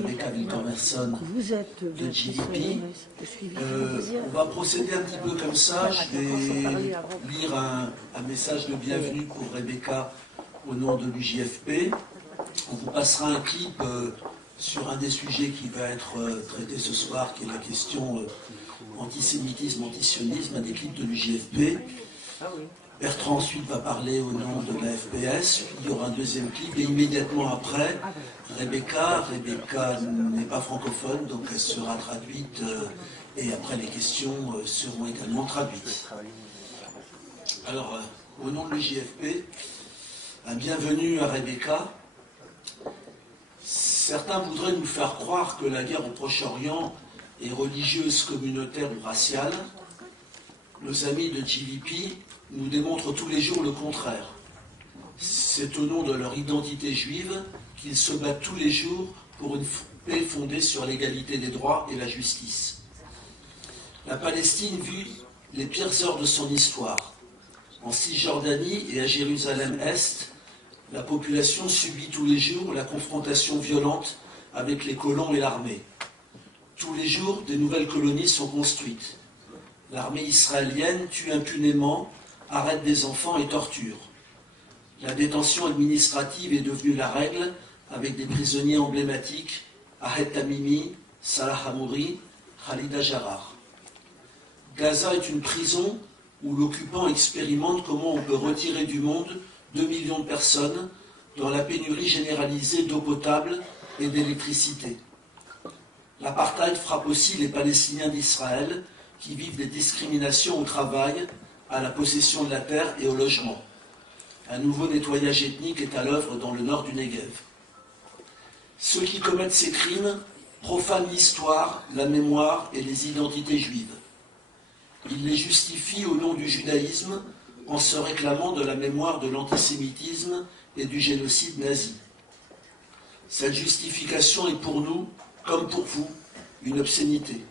Rebecca Wilkerson de GVP. On va procéder un petit peu comme ça. Je vais lire un message de bienvenue pour Rebecca au nom de l'UJFP. On vous passera un clip sur un des sujets qui va être traité ce soir, qui est la question antisémitisme, antisionisme, un des clips de l'UJFP. Bertrand ensuite va parler au nom de la FPS, puis il y aura un deuxième clip, et immédiatement après, Rebecca n'est pas francophone, donc elle sera traduite, et après les questions seront également traduites. Alors, au nom de l'UJFP, un bienvenue à Rebecca. Certains voudraient nous faire croire que la guerre au Proche-Orient est religieuse, communautaire ou raciale. Nos amis de GVP nous démontrent tous les jours le contraire. C'est au nom de leur identité juive qu'ils se battent tous les jours pour une paix fondée sur l'égalité des droits et la justice. La Palestine vit les pires heures de son histoire. En Cisjordanie et à Jérusalem-Est, la population subit tous les jours la confrontation violente avec les colons et l'armée. Tous les jours, des nouvelles colonies sont construites. L'armée israélienne tue impunément, arrête des enfants et torture. La détention administrative est devenue la règle, avec des prisonniers emblématiques, Ahed Tamimi, Salah Hamouri, Khalida Jarrah. Gaza est une prison où l'occupant expérimente comment on peut retirer du monde 2 millions de personnes dans la pénurie généralisée d'eau potable et d'électricité. L'apartheid frappe aussi les Palestiniens d'Israël qui vivent des discriminations au travail, à la possession de la terre et au logement. Un nouveau nettoyage ethnique est à l'œuvre dans le nord du Negev. Ceux qui commettent ces crimes profanent l'histoire, la mémoire et les identités juives. Ils les justifient au nom du judaïsme en se réclamant de la mémoire de l'antisémitisme et du génocide nazi. Cette justification est pour nous, comme pour vous, une obscénité.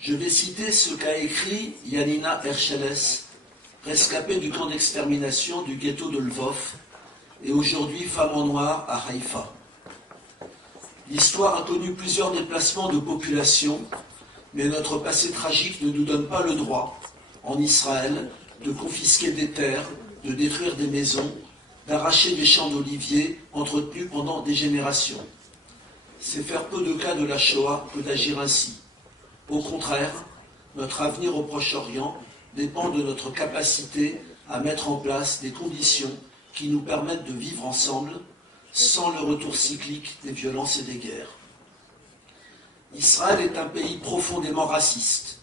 Je vais citer ce qu'a écrit Yanina Ercheles, rescapée du camp d'extermination du ghetto de Lvov, et aujourd'hui femme en noir à Haïfa. L'histoire a connu plusieurs déplacements de population, mais notre passé tragique ne nous donne pas le droit, en Israël, de confisquer des terres, de détruire des maisons, d'arracher des champs d'oliviers entretenus pendant des générations. C'est faire peu de cas de la Shoah que d'agir ainsi. Au contraire, notre avenir au Proche-Orient dépend de notre capacité à mettre en place des conditions qui nous permettent de vivre ensemble sans le retour cyclique des violences et des guerres. Israël est un pays profondément raciste.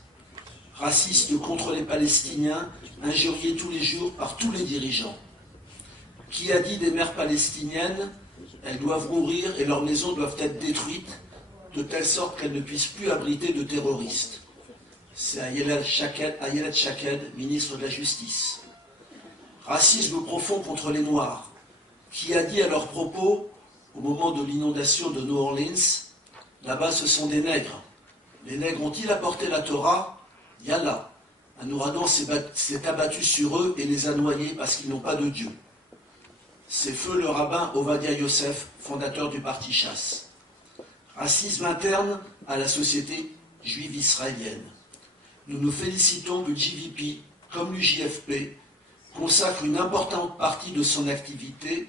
Raciste contre les Palestiniens, injuriés tous les jours par tous les dirigeants. Qui a dit des mères palestiniennes, elles doivent mourir et leurs maisons doivent être détruites de telle sorte qu'elles ne puissent plus abriter de terroristes. C'est Ayelet Shaked, ministre de la Justice. Racisme profond contre les Noirs, qui a dit à leur propos, au moment de l'inondation de New Orleans, là-bas ce sont des nègres. Les nègres ont-ils apporté la Torah? Yallah. Un ouragan s'est abattu sur eux et les a noyés parce qu'ils n'ont pas de Dieu. C'est feu le rabbin Ovadia Yosef, fondateur du parti Chasse. Racisme interne à la société juive israélienne. Nous nous félicitons que GVP, comme l'UJFP, consacre une importante partie de son activité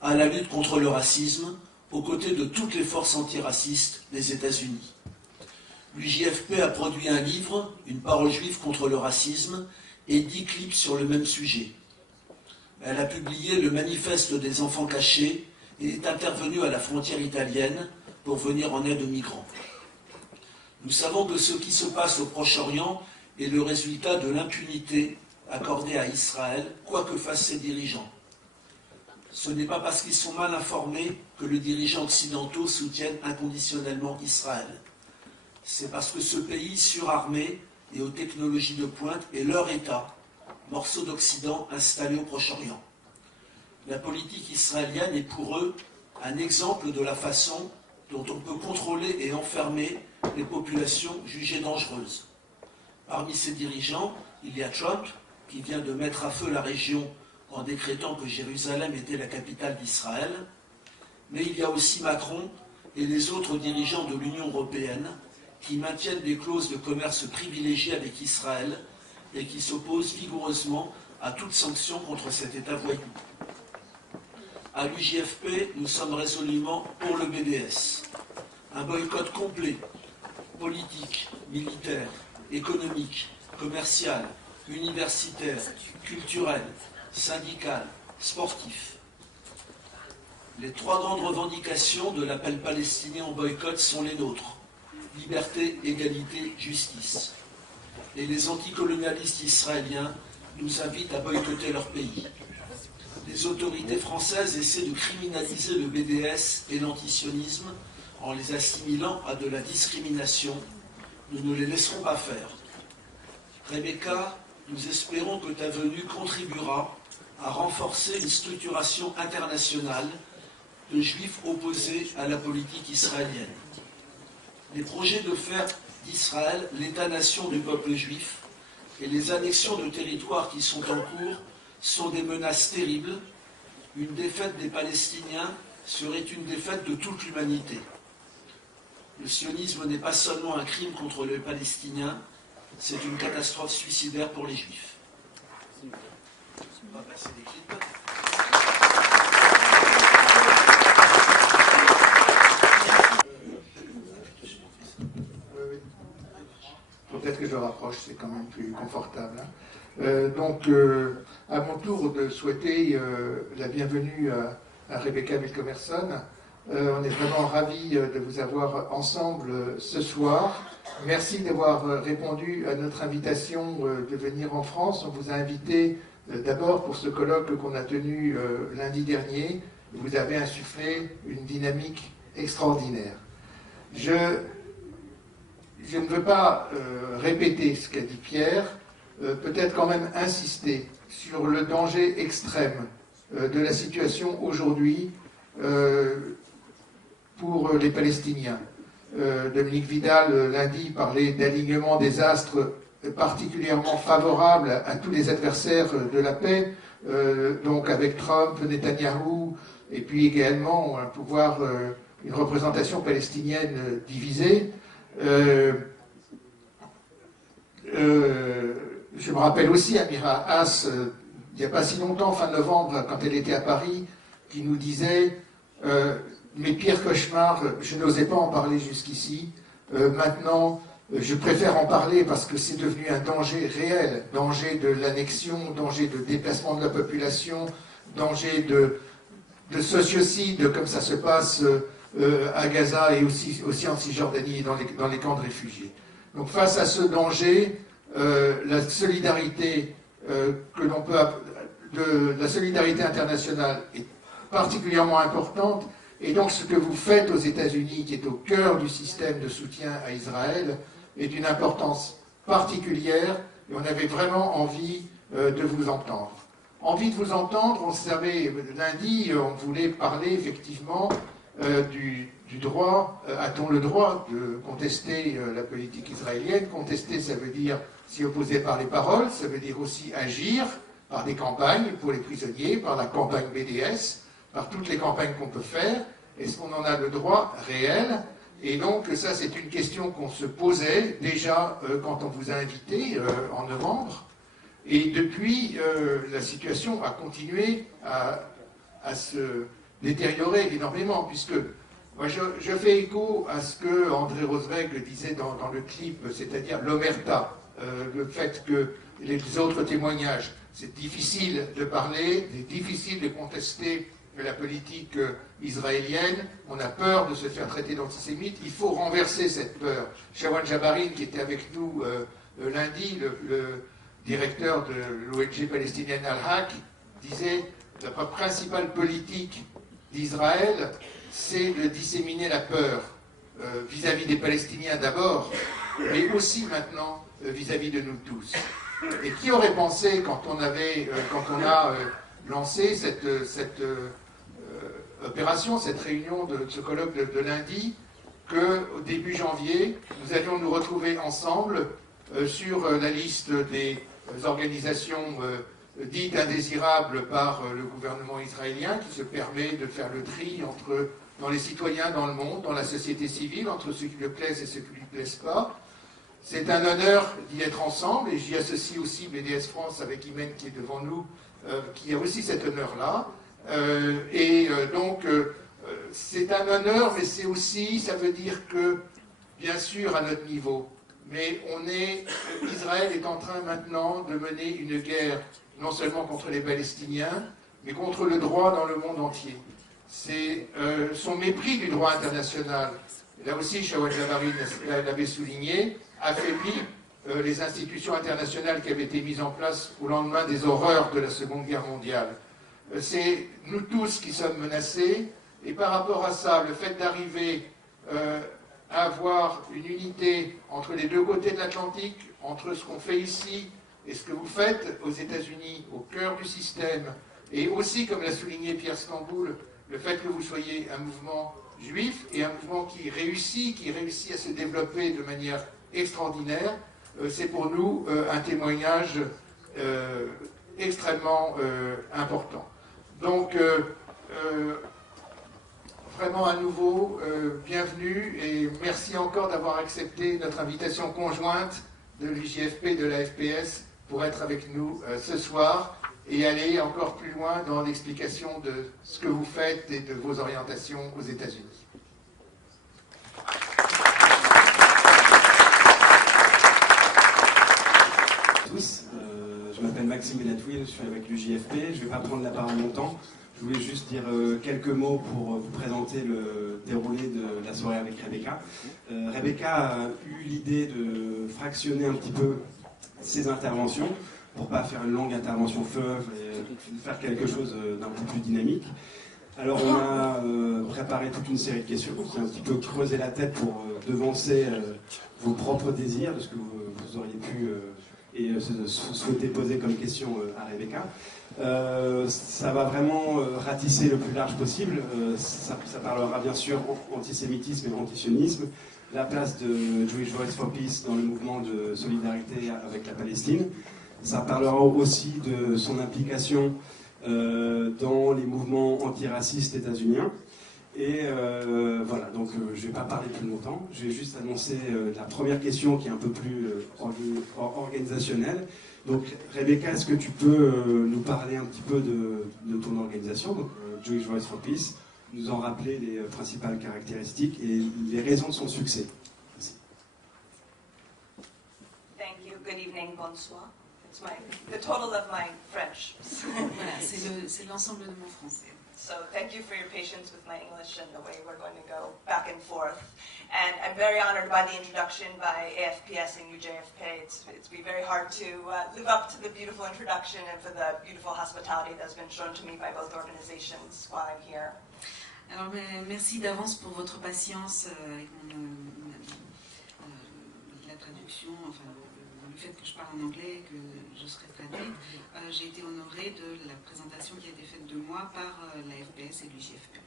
à la lutte contre le racisme, aux côtés de toutes les forces antiracistes des États-Unis. L'UJFP a produit un livre, Une parole juive contre le racisme, et 10 clips sur le même sujet. Elle a publié le manifeste des enfants cachés et est intervenue à la frontière italienne pour venir en aide aux migrants. Nous savons que ce qui se passe au Proche-Orient est le résultat de l'impunité accordée à Israël, quoi que fassent ses dirigeants. Ce n'est pas parce qu'ils sont mal informés que les dirigeants occidentaux soutiennent inconditionnellement Israël. C'est parce que ce pays surarmé et aux technologies de pointe est leur État, morceau d'Occident installé au Proche-Orient. La politique israélienne est pour eux un exemple de la façon dont on peut contrôler et enfermer les populations jugées dangereuses. Parmi ces dirigeants, il y a Trump, qui vient de mettre à feu la région en décrétant que Jérusalem était la capitale d'Israël, mais il y a aussi Macron, et les autres dirigeants de l'Union européenne qui maintiennent des clauses de commerce privilégiées avec Israël et qui s'opposent vigoureusement à toute sanction contre cet État voyou. À l'UJFP, nous sommes résolument pour le BDS. Un boycott complet, politique, militaire, économique, commercial, universitaire, culturel, syndical, sportif. Les trois grandes revendications de l'appel palestinien au boycott sont les nôtres. Liberté, égalité, justice. Et les anticolonialistes israéliens nous invitent à boycotter leur pays. Les autorités françaises essaient de criminaliser le BDS et l'antisionisme en les assimilant à de la discrimination. Nous ne les laisserons pas faire. Rebecca, nous espérons que ta venue contribuera à renforcer une structuration internationale de juifs opposés à la politique israélienne. Les projets de faire d'Israël l'État-nation du peuple juif et les annexions de territoires qui sont en cours sont des menaces terribles. Une défaite des Palestiniens serait une défaite de toute l'humanité. Le sionisme n'est pas seulement un crime contre les Palestiniens, c'est une catastrophe suicidaire pour les Juifs. On va passer des clips. Peut-être que je rapproche, c'est quand même plus confortable. À mon tour de souhaiter la bienvenue à Rebecca Wilcomerson. On est vraiment ravis de vous avoir ensemble ce soir. Merci d'avoir répondu à notre invitation de venir en France. On vous a invité d'abord pour ce colloque qu'on a tenu lundi dernier. Vous avez insufflé une dynamique extraordinaire. Je ne veux pas répéter ce qu'a dit Pierre, peut-être quand même insister sur le danger extrême de la situation aujourd'hui pour les Palestiniens. Dominique Vidal, lundi, parlait d'alignement des astres particulièrement favorable à tous les adversaires de la paix, donc avec Trump, Netanyahou, et puis également un pouvoir, une représentation palestinienne divisée. Je me rappelle aussi Amira Haas, il n'y a pas si longtemps, fin novembre, quand elle était à Paris, qui nous disait mes pires cauchemars, je n'osais pas en parler jusqu'ici, maintenant je préfère en parler parce que c'est devenu un danger réel, danger de l'annexion, danger de déplacement de la population, danger de sociocide comme ça se passe à Gaza et aussi en Cisjordanie et dans les camps de réfugiés. Donc face à ce danger, la solidarité la solidarité internationale est particulièrement importante, et donc ce que vous faites aux États-Unis, qui est au cœur du système de soutien à Israël, est d'une importance particulière, et on avait vraiment envie de vous entendre. Envie de vous entendre, on savait, lundi, on voulait parler effectivement du droit, a-t-on le droit de contester la politique israélienne? Contester, ça veut dire s'y opposer par les paroles, ça veut dire aussi agir par des campagnes pour les prisonniers, par la campagne BDS, par toutes les campagnes qu'on peut faire. Est-ce qu'on en a le droit réel? Et donc ça, c'est une question qu'on se posait déjà quand on vous a invité en novembre. Et depuis, la situation a continué à se détériorer énormément, puisque moi je fais écho à ce que André Rosweg disait dans le clip, c'est-à-dire l'omerta, le fait que les autres témoignages, c'est difficile de parler, c'est difficile de contester la politique israélienne, on a peur de se faire traiter d'antisémite, il faut renverser cette peur. Shawan Jabarin, qui était avec nous lundi, le directeur de l'ONG palestinienne Al-Haq, disait la principale politique d'Israël, c'est de disséminer la peur vis-à-vis des Palestiniens d'abord, mais aussi maintenant vis-à-vis de nous tous. Et qui aurait pensé, quand on a lancé cette opération, cette réunion de ce colloque de lundi, qu'au début janvier, nous allions nous retrouver ensemble sur la liste des organisations dites indésirables par le gouvernement israélien, qui se permet de faire le tri entre dans les citoyens dans le monde, dans la société civile, entre ceux qui lui plaisent et ceux qui ne lui plaisent pas. C'est un honneur d'y être ensemble, et j'y associe aussi BDS France avec Imen qui est devant nous, qui a aussi cet honneur-là. Donc, c'est un honneur, mais c'est aussi, ça veut dire que, bien sûr, à notre niveau, mais Israël est en train maintenant de mener une guerre, non seulement contre les Palestiniens, mais contre le droit dans le monde entier. C'est son mépris du droit international, là aussi Shawad Jabarin l'avait souligné, affaiblit les institutions internationales qui avaient été mises en place au lendemain des horreurs de la Seconde Guerre mondiale. C'est nous tous qui sommes menacés, et par rapport à ça, le fait d'arriver à avoir une unité entre les deux côtés de l'Atlantique, entre ce qu'on fait ici et ce que vous faites aux États-Unis, au cœur du système, et aussi, comme l'a souligné Pierre Stamboul, le fait que vous soyez un mouvement juif et un mouvement qui réussit à se développer de manière extraordinaire, c'est pour nous un témoignage extrêmement important. Donc, vraiment à nouveau, bienvenue et merci encore d'avoir accepté notre invitation conjointe de l'UJFP et de la FPS pour être avec nous ce soir et aller encore plus loin dans l'explication de ce que vous faites et de vos orientations aux États-Unis. Je m'appelle Maxime Benatouil, je suis avec l'UJFP. Je ne vais pas prendre la parole longtemps. Je voulais juste dire quelques mots pour vous présenter le déroulé de la soirée avec Rebecca. Rebecca a eu l'idée de fractionner un petit peu ses interventions pour ne pas faire une longue intervention fleuve et faire quelque chose d'un peu plus dynamique. Alors on a préparé toute une série de questions, on s'est un petit peu creusé la tête pour devancer vos propres désirs, de ce que vous auriez pu souhaiter poser comme question à Rebecca. Ça va vraiment ratisser le plus large possible. Ça parlera bien sûr antisémitisme et antisionisme, la place de Jewish Voice for Peace dans le mouvement de solidarité avec la Palestine. Ça parlera aussi de son implication dans les mouvements antiracistes états-uniens. Et voilà, donc je ne vais pas parler plus longtemps, je vais juste annoncer la première question qui est un peu plus organisationnelle. Donc Rebecca, est-ce que tu peux nous parler un petit peu de ton organisation, donc Jewish Voice for Peace, nous en rappeler les principales caractéristiques et les raisons de son succès? Merci. Thank you, good evening, bonsoir. It's the total of my French. Voilà, c'est l'ensemble de mon français. So thank you for your patience with my English and the way we're going to go back and forth. And I'm very honored by the introduction by AFPS and UJFP. It's been very hard to live up to the beautiful introduction and for the beautiful hospitality that's been shown to me by both organizations while I'm here. Alors merci d'avance pour votre patience avec la traduction, enfin le fait que je parle en anglais et que je serai traduite. J'ai été honorée de la présentation qui a été faite de moi par la FPS et l'UJFP.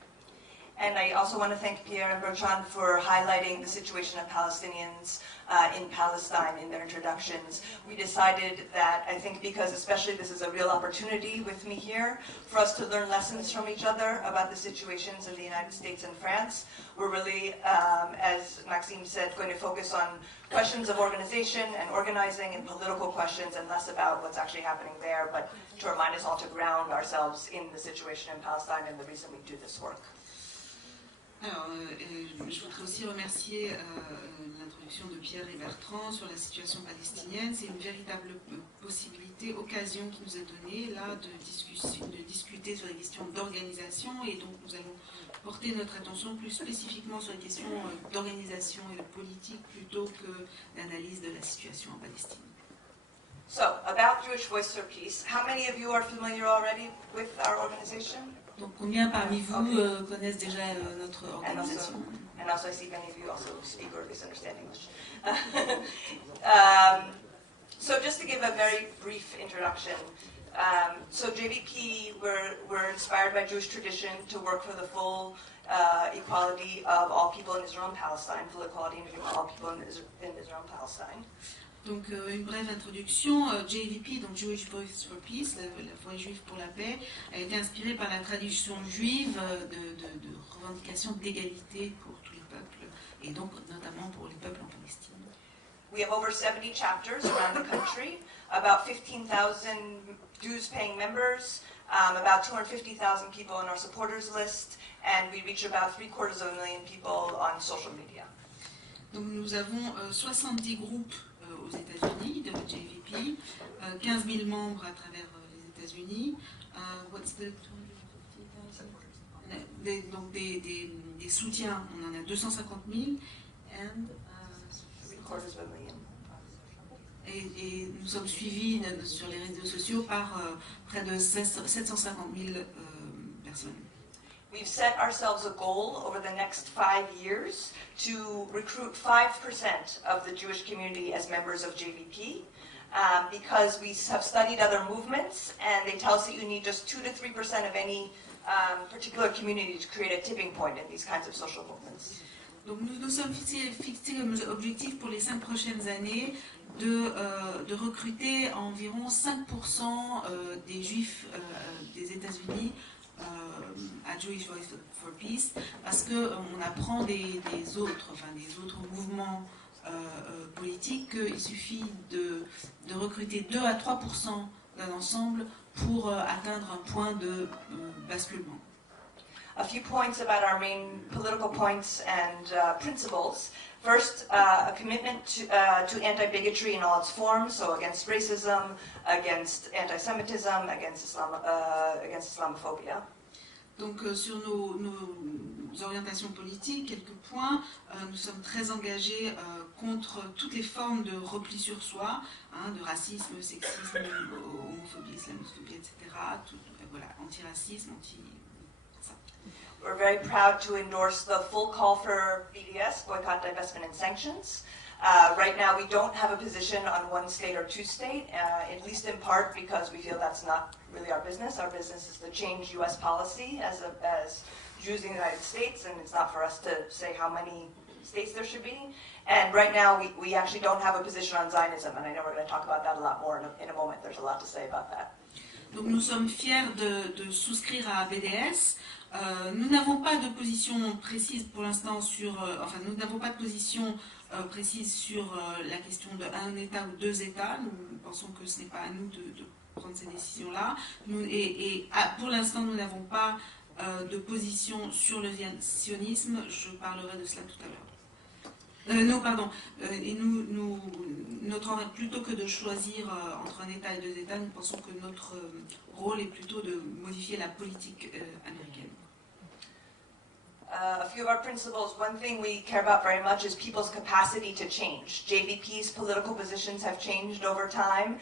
And I also want to thank Pierre and Bertrand for highlighting the situation of Palestinians in Palestine in their introductions. We decided that, I think because especially this is a real opportunity with me here, for us to learn lessons from each other about the situations in the United States and France. We're really, as Maxime said, going to focus on questions of organization and organizing and political questions and less about what's actually happening there, but to remind us all to ground ourselves in the situation in Palestine and the reason we do this work. Alors, je voudrais aussi remercier l'introduction de Pierre et Bertrand sur la situation palestinienne. C'est une véritable possibilité, occasion qui nous est donnée là de discuter sur les questions d'organisation, et donc nous allons porter notre attention plus spécifiquement sur les questions d'organisation et de politique plutôt que l'analyse de la situation en Palestine. So, about Jewish Voice for Peace, how many of you are familiar already with our organization? Donc, combien parmi vous connaissent déjà notre organisation? And also I see many of you also speak or at least understand English. So just to give a very brief introduction, so JVP, we're inspired by Jewish tradition to work for the full equality of all people in Israel and Palestine, full equality of all people in Israel and Palestine. Donc une brève introduction, JVP, donc Jewish Voice for Peace, la voix juive pour la paix, a été inspirée par la tradition juive de revendication d'égalité pour tous les peuples, et donc notamment pour les peuples en Palestine. We have over 70 chapters around the country, about 15,000 dues-paying members, about 250,000 people on our supporters list, and we reach about 750,000 people on social media. Donc nous avons 70 groupes aux États-Unis de JVP, 15 000 membres à travers les États-Unis. What's the 250,000? Donc des soutiens, on en a 250 000. Et nous sommes suivis sur les réseaux sociaux par près de 750 000 personnes. We've set ourselves a goal over the next 5 years to recruit 5% of the Jewish community as members of JVP, because we have studied other movements, and they tell us that you need just 2 to 3% of any particular community to create a tipping point in these kinds of social movements. Donc nous nous sommes fixés comme objectif pour les 5 prochaines années de recruter environ 5% des Juifs des États-Unis à Jewish Voice for Peace, parce qu'on apprend des autres mouvements politiques qu'il suffit de recruter 2 à 3% d'un ensemble pour atteindre un point de basculement. A few points about our main political points and principles. First, a commitment to anti-bigotry in all its forms, so against racism, against anti-Semitism, against Islamophobia. Donc sur nos orientations politiques, quelques points. Nous sommes très engagés contre toutes les formes de repli sur soi, de racisme, sexisme, homophobie, islamophobie, etc. Voilà, antiracisme, We're very proud to endorse the full call for BDS, boycott, divestment, and sanctions. Right now, we don't have a position on one state or two state, at least in part because we feel that's not really our business. Our business is to change U.S. policy as Jews in the United States, and it's not for us to say how many states there should be. And right now, we actually don't have a position on Zionism, and I know we're going to talk about that a lot more in a moment. There's a lot to say about that. Donc nous sommes fiers de souscrire à BDS. Nous n'avons pas de position précise pour l'instant nous n'avons pas de position précise sur la question d'un État ou 2 États. Nous pensons que ce n'est pas à nous de prendre ces décisions-là. Pour l'instant, nous n'avons pas de position sur le sionisme. Je parlerai de cela tout à l'heure. Non, pardon. Plutôt que de choisir entre un État et 2 États, nous pensons que notre rôle est plutôt de modifier la politique américaine. A few of our principles, one thing we care about very much is people's capacity to change. JVP's political positions have changed over time,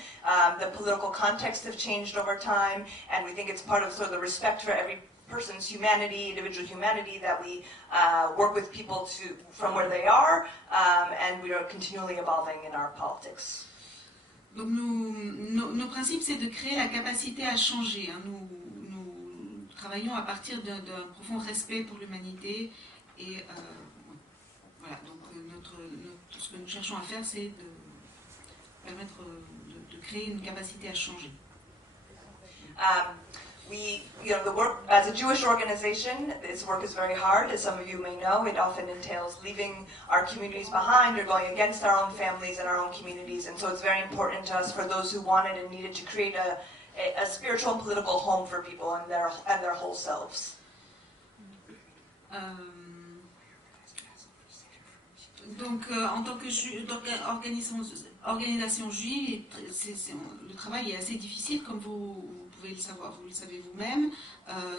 the political context have changed over time, and we think it's part of sort of the respect for every person's humanity, individual humanity, that we work with people from where they are, and we are continually evolving in our politics. Donc nos principes, c'est de créer la capacité à changer. Nous travaillons à partir d'un profond respect pour l'humanité et voilà, donc ce que nous cherchons à faire, c'est de permettre de créer une capacité à changer. The work as a Jewish organization, this work is very hard, as some of you may know. It often entails leaving our communities behind or going against our own families and our own communities, and so it's very important to us, for those who wanted and needed, to create a spiritual and political home for people and their whole selves. Donc, en tant qu'organisation juive, le travail est assez difficile, comme vous pouvez le savoir, vous le savez vous-même.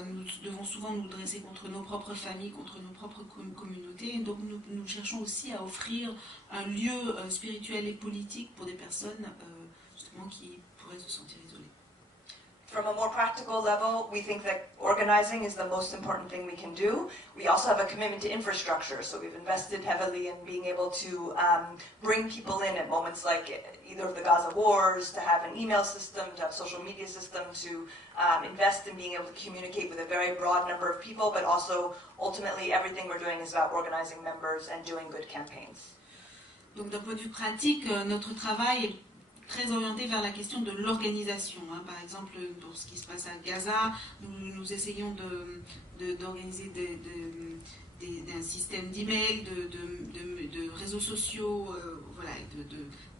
Nous devons souvent nous dresser contre nos propres familles, contre nos propres communautés. Donc, nous cherchons aussi à offrir un lieu spirituel et politique pour des personnes justement qui pourraient se sentir isolées. From a more practical level, we think that organizing is the most important thing we can do. We also have a commitment to infrastructure, so we've invested heavily in being able to bring people in at moments like either of the Gaza wars, to have an email system, to have social media system, to invest in being able to communicate with a very broad number of people, but also ultimately everything we're doing is about organizing members and doing good campaigns. Donc d'un point de vue pratique, notre travail est très orienté vers la question de l'organisation. Par exemple, pour ce qui se passe à Gaza, nous essayons d'organiser un système d'email, de réseaux sociaux, voilà,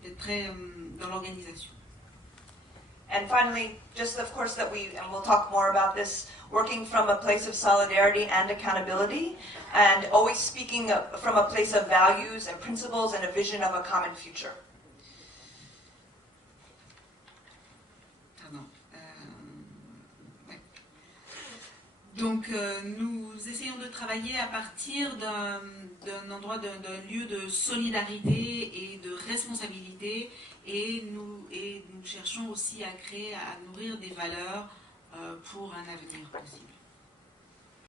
d'être très dans l'organisation. And finally, just of course that and we'll talk more about this, working from a place of solidarity and accountability, and always speaking from a place of values and principles and a vision of a common future. Pardon. Ouais. Donc nous essayons de travailler à partir d'un endroit, d'un lieu de solidarité et de responsabilité, et nous cherchons aussi à nourrir des valeurs pour un avenir possible.